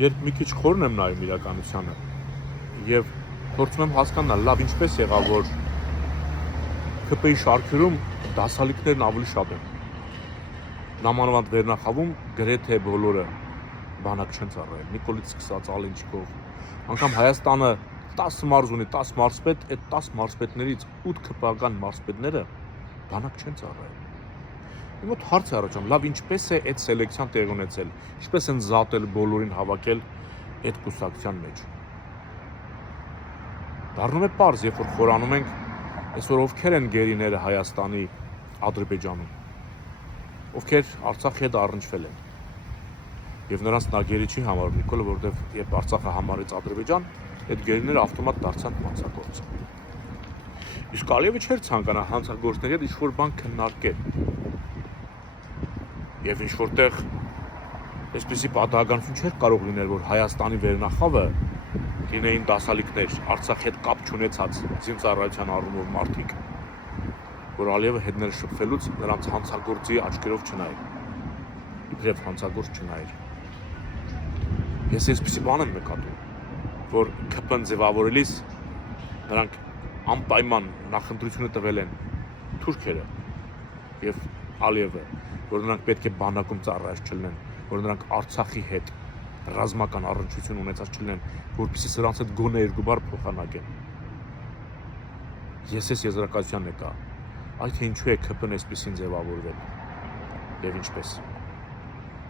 երբ մի քիչ խորն եմ նայում իրականությանը եւ փորձում եմ հասկանալ լավ ինչպես եղավ որ ԿՊ-ի շարքերում դասալիքներն ավելի շատ են։ Նամանավանդ վերնախավում գրեթե բոլորը բանակ չեն ծառայել։ Նիկոլից սկսած Ալենչիկով, անգամ Հայաստանը 10 մարզ ունի, 10 մարզպետ, այդ 10 մարզպետներից 8 ԿՊ-ական մարզպետները բանակ չեն ծառայել։ Մոտ հարց է առաջանում, լավ ինչպես է այդ սելեկցիան տեղի ունեցել, ինչպես են զատել բոլորին հավաքել այդ կուսակցության մեջ։ Դառնում է պարզ, երբ որ խորանում ենք, այսօր ովքեր են գերիները Հայաստանի Ադրբեջանում, ովքեր Արցախի հետ առնչվել են։ Եվ նրանց նա գերի չի համարում Նիկոլը, որովհետև երբ Արցախը համարեց Ադրբեջան, այդ գերիները ավտոմատ դարձան հանցագործ։ Իսկ Ալիևը չէր ցանկանա հանցագործների հետ ինչ-որ բան քննարկել։ Եվ ինչ-որտեղ այսպեսի պատահականություն չէր կարող լինել, որ Հայաստանի վերնախավը լինեին դասալիքներ, Արցախի հետ կապ չունեցած զինծառայության առումով մարդիկ, որ Ալիևը հետները շփվելուց նրանց հանցագործի աչքերով չնայր, իբրև հանցագործ չնայր։ Ես այսպեսի բան եմ նկատում, որ ԿՊ-ն ձևավորելիս նրանք անպայման նախընտրությունը տվել են թուրքերը եւ Ալիևը, որ նրանք պետք է բանակում ծառայած չլինեն, որ նրանք Արցախի հետ ռազմական առնչություն ունեցած չլինեն, որպեսզի սրանց հետ գոնե երկու բառ փոխանակեն։ Ես այս եզրակացությանն եկա, այդ թե ինչու է ԿՊ-ն այսպեսին ձևավորվել եւ ինչպես։